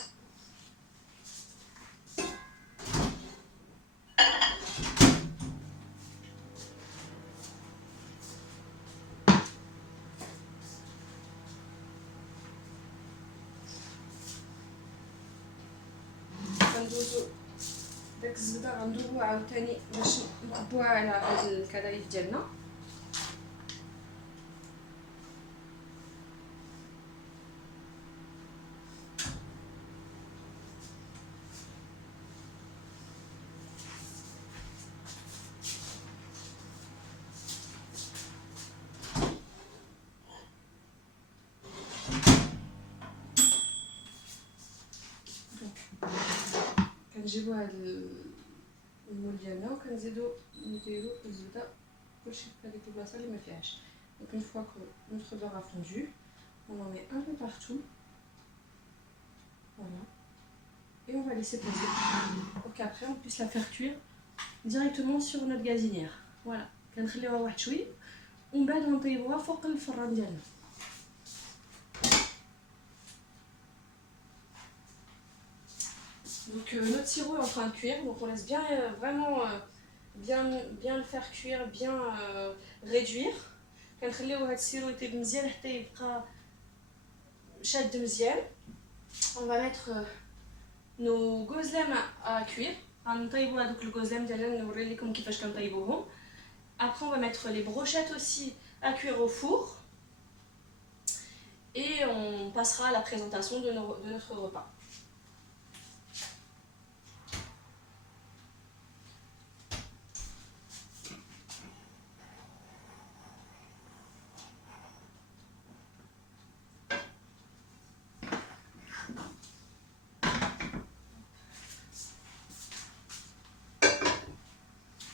غندوزو داك الزبده غندوبوها عاوتاني باش نكبوها على هاد الكلايف ديالنا. كنجيبو هاد المول ديالنا وكنزيدو نديرو الزبده كلشي في هاديك البلاصه اللي ما فيهاش. Donc une fois que notre beurre a fondu, on en met un peu partout. Voilà. Et on va laisser poser pour qu'après on puisse la faire cuire directement sur notre gazinière. Voilà. كنخليوها واحد شويه ومن بعد غنطيبوها فوق الفران ديالنا. Donc notre sirop est en train de cuire, donc on laisse bien vraiment bien le faire cuire, bien réduire. كنخليو هاد السيرو يطيب مزيان حتى يبقى شاد مزيان. On va mettre nos gozlem à cuire. غنطيبو هادوك الغوزلام ديالنا نوري لكم كيفاش كنطيبوهم. Après on va mettre les brochettes aussi à cuire au four. Et on passera à la présentation de notre repas.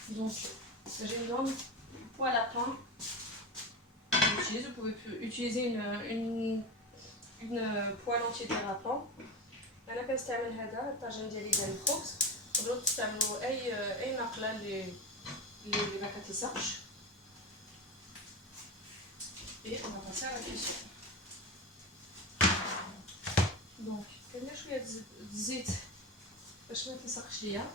Donc j'ai une grande poêle à pain. Vous pouvez utiliser une poêle anti-dérapant. انا كنستعمل هذا الطاجين ديالي ديال الخبز. تقدروا تستعملوا اي مقله اللي ما كتلصقش. Et on va passer à la cuisson. Donc كندير شويه الزيت باش ما تلصقش ليا.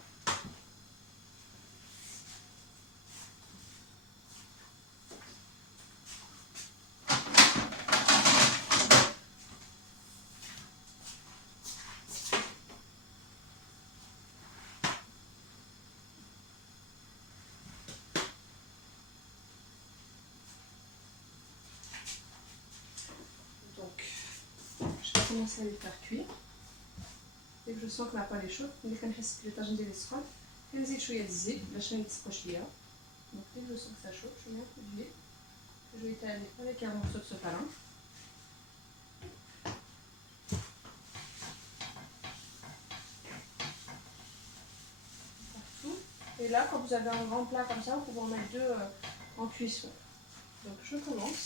Commencer à les faire cuire. Dès que je sens que ma poêle est chaude, ملي كنحس بلي الطاجين ديالي سخون كنزيد شويه الزيت باش ما يتسقوش ليا. Donc dès que je sens que ça chauffe, je mets un peu d'huile. Je vais étaler avec un morceau de sopalin. Partout. Et là, quand vous avez un grand plat comme ça, vous pouvez en mettre deux en cuisson. Donc je commence.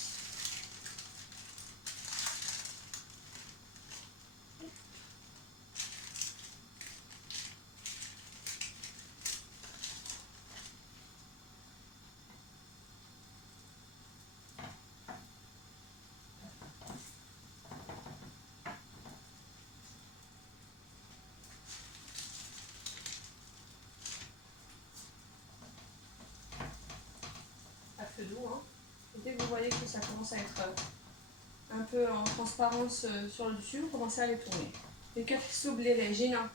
Doux, hein. Et dès que vous voyez que ça commence à être un peu en transparence sur le dessus, vous commencez à les tourner. Et كتحسوا بلي العجينه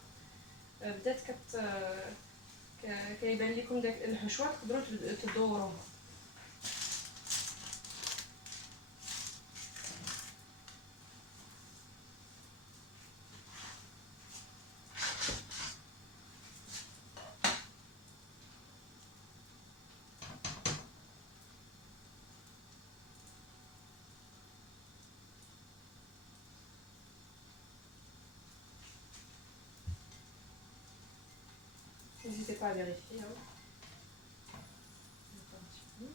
بدات كيبان لكم داك الحشوه تقدروا تدوروها. N'hésitez pas à vérifier. Hein. Un petit peu.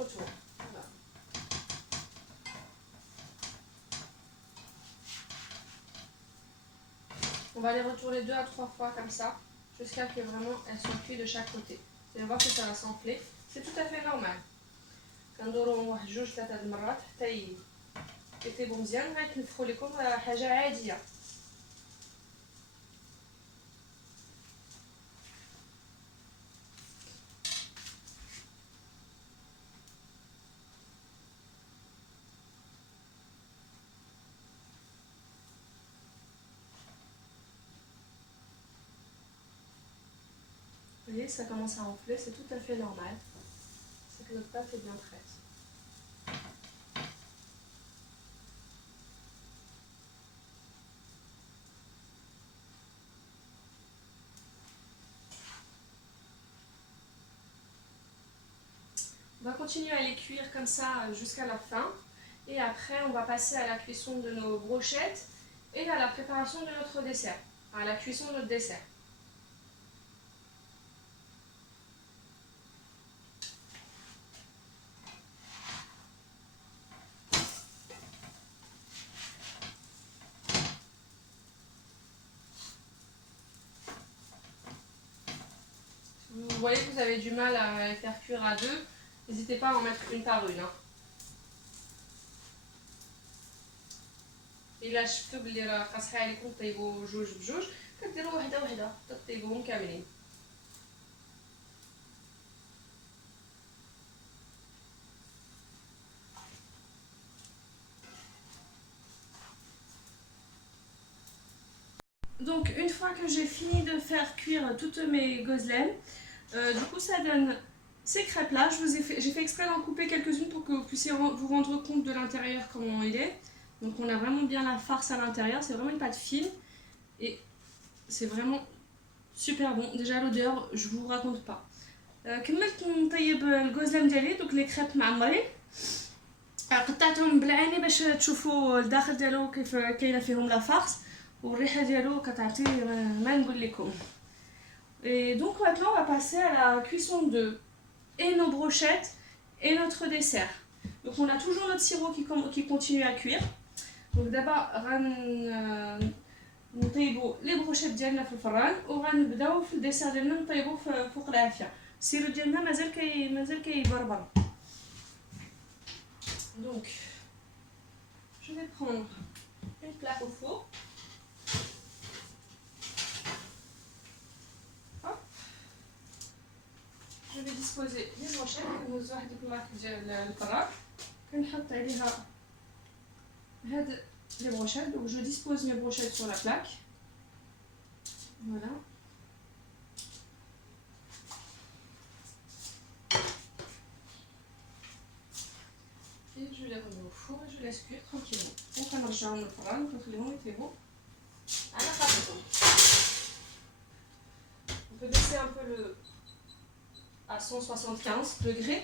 retour. Voilà. On va les retourner 2 à 3 fois comme ça, jusqu'à ce que vraiment elles soient cuites de chaque côté. Vous allez voir que ça va s'enfler. C'est tout à fait normal. كندورو واحد 2-3 المرات حتى يطيبوا مزيان غيتنفخوا لكم حاجه عاديه. Vous voyez, ça commence à enfler, c'est tout à fait normal. C'est que notre pâte est bien prête. On va continuer à les cuire comme ça jusqu'à la fin. Et après, on va passer à la cuisson de nos brochettes et à la préparation de notre dessert. À la cuisson de notre dessert. Vous voyez que vous avez du mal à les faire cuire à deux, n'hésitez pas à en mettre une par une. إلا شفتوا بلي راه قاصحة عليكم طيبوا جوج بجوج كديروا وحدة وحدة حتى طيبوهم كاملين. Donc une fois que j'ai fini de faire cuire toutes mes gozlèmes, du coup ça donne ces crêpes là. J'ai fait exprès d'en couper quelques-unes pour que vous puissiez vous rendre compte de l'intérieur comment il est. Donc on a vraiment bien la farce à l'intérieur, c'est vraiment une pâte fine et c'est vraiment super bon. Déjà l'odeur, je vous raconte pas. كملت نطيب الجوزلان ديالي دوك لي كريب معمرين قطعتهم بالعيني باش تشوفوا الداخل ديالو كيف كاينه فيهم لا فارس والريحه ديالو كتعطي ما نقول لكم. Et donc maintenant on va passer à la cuisson de et nos brochettes et notre dessert. Donc on a toujours notre sirop qui continue à cuire. Donc d'abord نطيبوا لي بروشيت ديالنا في الفران وغنبداو في الديسير ديالنا نطيبوه فوق العافيه. السيرو ديالنا مازال كيبربر. Donc je vais prendre une plaque au four. Hop. Je vais disposer les brochettes. كندوز واحد البلاك ديال الفران كنحط عليها هاد les brochettes. Donc je dispose mes brochettes sur la plaque. Voilà. Et je les remets au four et je laisse cuire tranquillement. Donc on marche dans le four, tranquillement et c'est bon. On peut baisser un peu le à 175 degrés.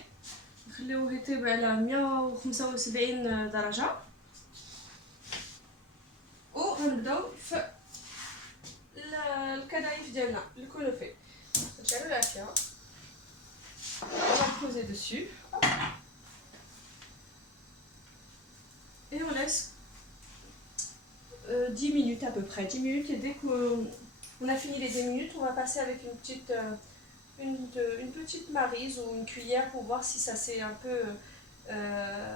نخليوه يطيب على 175 درجة. ونبداو في الكنايف ديالنا الكنافه. نشعلو العافيه. On va le poser dessus. Hop. Et on laisse 10 minutes à peu près. 10 minutes et dès qu'on a fini les 10 minutes, on va passer avec une petite maryse ou une cuillère pour voir si ça s'est un peu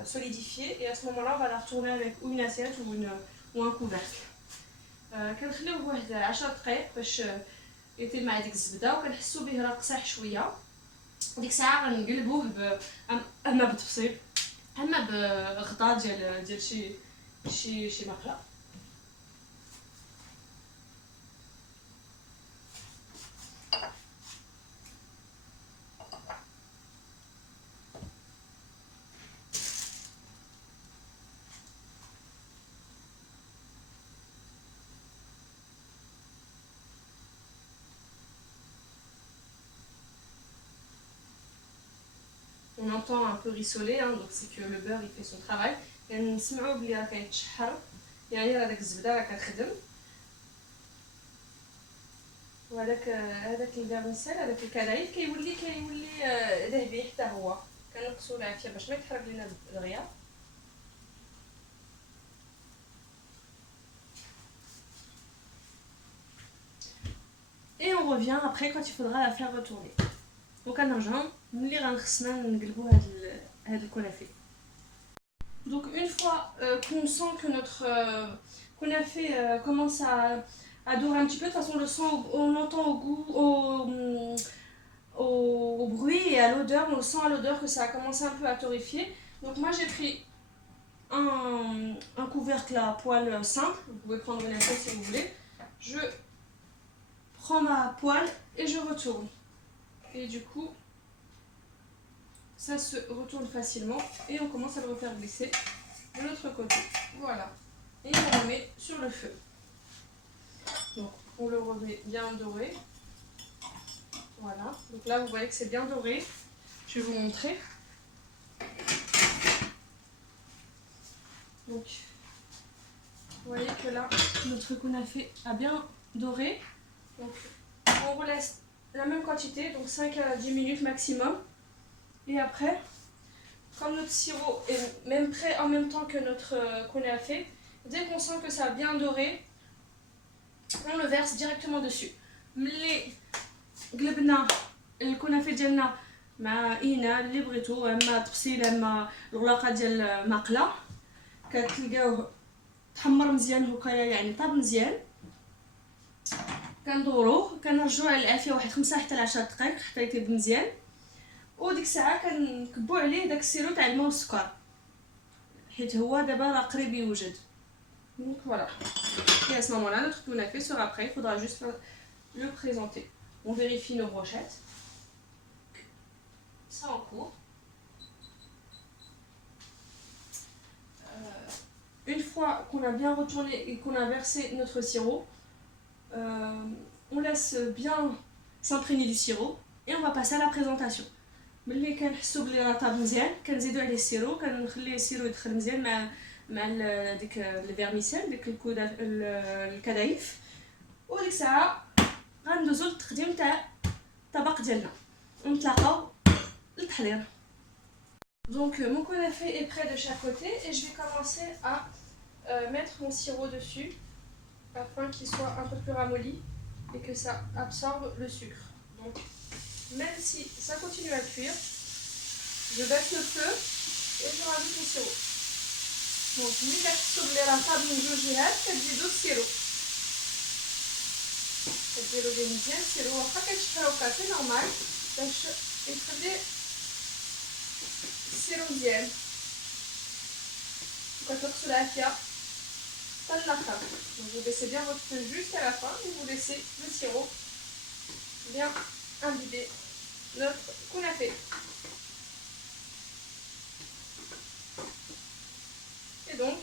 solidifié. Et à ce moment-là, on va la retourner avec ou une assiette ou un couvercle. كنخليوه واحد 10 دقائق باش يطيب مع ديك الزبده وكنحسوا به راه قصاح شويه. ديك الساعه غنقلبوه اما بتفصيل اما بغطاء ديال شي مقله. On entend un peu rissoler, hein, donc c'est que le beurre il fait son travail. كنسمعوا بلي راه كيتشحر يعني راه داك الزبده راه كتخدم. وهذاك الفيرميسيل هذاك الكنايف كيولي ذهبي حتى هو كنقصوا العافيه باش ما يتحرق لنا الغياب. Et on revient après quand il faudra la faire retourner. Donc كنرجعوا ملي غنخصنا نقلبوا هاد الكنافه. Donc une fois qu'on sent que notre kunafé commence à dorer un petit peu, de toute façon on l'entend au goût, au bruit et à l'odeur, on sent à l'odeur que ça a commencé un peu à torréfier. Donc moi j'ai pris un couvercle à poêle simple, vous pouvez prendre une assiette si vous voulez. Je prends ma poêle et je retourne. Et du coup, ça se retourne facilement et on commence à le refaire glisser de l'autre côté. Voilà. Et on le remet sur le feu. Donc on le remet bien doré. Voilà. Donc là vous voyez que c'est bien doré. Je vais vous montrer. Donc vous voyez que là notre kunafé a bien doré. Donc on relaisse la même quantité, donc 5 à 10 minutes maximum. Et après, comme notre sirop est même prêt en même temps que notre kunafé, dès qu'on sent que ça a bien doré, on le verse directement dessus. ملي قلبنا الكنافه ديالنا مع اينه اللي بغيتو، اما تبسيله اما الغلاقه ديال ماقله، كتلقاوه تحمر مزيان هكايا يعني طاب مزيان. كندوروه كنرجعوه على العافيه واحد 5 حتى ل 10 دقائق حتى يطيب مزيان، وديك الساعه كنكبوا عليه داك السيرو تاع الماء والسكر حيت هو دابا راه قريب يوجد. Donc voilà. Et à ce moment-là, notre kunafé sera prêt. Il faudra juste le présenter. On vérifie nos brochettes. Ça en court. Une fois qu'on a bien retourné et qu'on a versé notre sirop, on laisse bien s'imprégner du sirop et on va passer à la présentation. ملي كنحسوا بلي راه طاب مزيان كنزيدوا عليه السيرو، كنخليه السيرو يدخل مزيان مع ديك الفيرميسيل ديك الكدايف، وديك الساعه غندوزو للتقديم تاع الطبق ديالنا ونتلاقاو للتحضير. Donc mon kunafé est prêt de chaque côté et je vais commencer à mettre mon sirop dessus afin qu'il soit un peu plus ramolli et que ça absorbe le sucre. Donc même si ça continue à cuire, je baisse le feu et je rajoute le sirop. Donc ملي كتحسوا بلي راه طاب من جوج جهات كتزيدوا السيرو، كديروا ليه مزيان السيرو واخا كيتشحروا هكا سي نورمال باش يخلي السيرو مزيان، وكتغسلوا العافيه حتى الاخر. Donc vous baissez bien votre feu jusqu'à la fin et vous laissez le sirop bien imbiber notre kunafé. Et donc,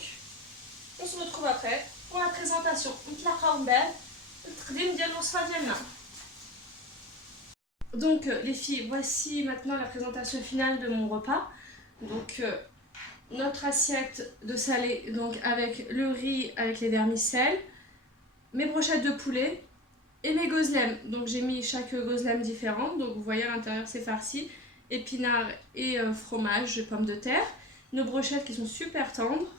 on se retrouve après pour la présentation. نتلاقاو من بعد التقديم ديال الوصفه ديالنا. Donc les filles, voici maintenant la présentation finale de mon repas. Donc notre assiette de salé, donc avec le riz avec les vermicelles, mes brochettes de poulet et mes gozlem. Donc j'ai mis chaque gozlem différent. Donc vous voyez à l'intérieur c'est farci épinards et fromage, pommes de terre. Nos brochettes qui sont super tendres.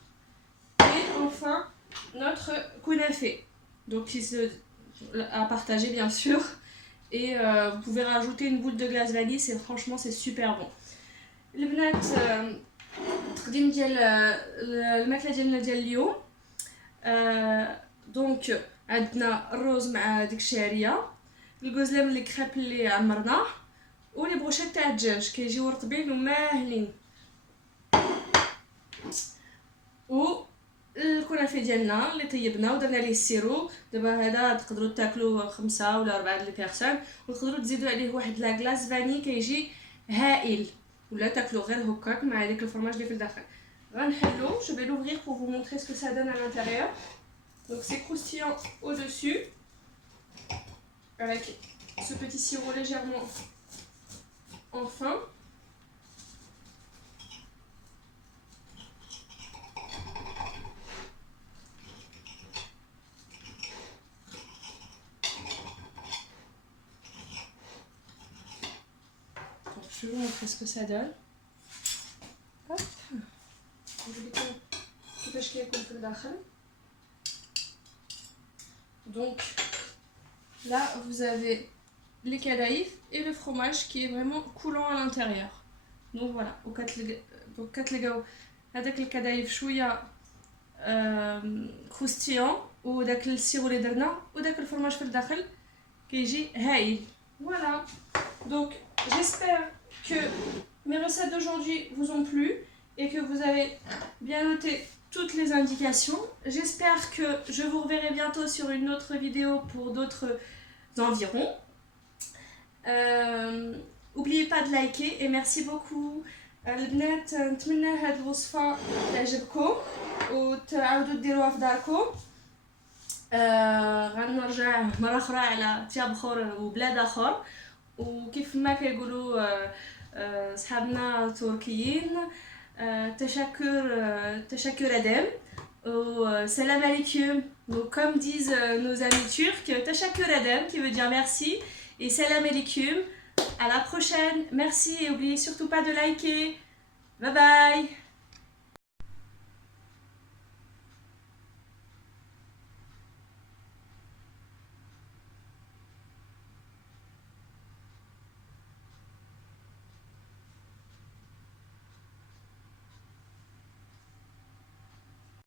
Et enfin notre kunafé. Donc à partager bien sûr. Et vous pouvez rajouter une boule de glace vanille, franchement c'est super bon. البنات التقديم ديال الماكله ديالنا ديال اليوم. دونك عندنا الروز مع ديك الشعريه، الكوزلام اللي كريب اللي عمرناه، ولي بروشيت تاع الدجاج كيجيو رطبين وماهلين، و الكنافه ديالنا اللي طيبنا ودرنا ليه السيرو. دابا هذا تقدروا تاكلوه 5 ولا 4 لي بيرسون، وتقدروا تزيدوا عليه واحد لا كلاص فاني كيجي هائل، ولا تاكلوه غير هكاك مع ديك الفرماج اللي في الداخل. غنحلو. Je vais l'ouvrir pour vous montrer ce que ça donne à l'intérieur. Donc c'est croustillant au-dessus avec ce petit sirop légèrement en fin. Je vais vous montrer ce que ça donne. كيفاش كيكون في الداخل. Donc là vous avez les kadaïf et le fromage qui est vraiment coulant à l'intérieur. Donc voilà, donc كتلقاو هذاك الكدايف شويه croustillant وداك السيرو اللي درنا وداك الفرماج في الداخل كيجي هايل. Voilà. Donc j'espère que mes recettes d'aujourd'hui vous ont plu et que vous avez bien noté toutes les indications. J'espère que je vous reverrai bientôt sur une autre vidéo pour d'autres environs. N'oubliez pas de liker et merci beaucoup. البنات نتمنى هاد الوصفة تعجبكم وتعاودوا ديروها في داركم. غنرجع مرة أخرى على طياب أخر وبلاد آخر، وكيف ما كيقولوا صحابنا التركيين تشكر أدم وسلام عليكم. Donc comme disent nos amis turcs, تشكر أدم qui veut dire merci et salam alaikum. À la prochaine, merci et n'oubliez surtout pas de liker. Bye bye.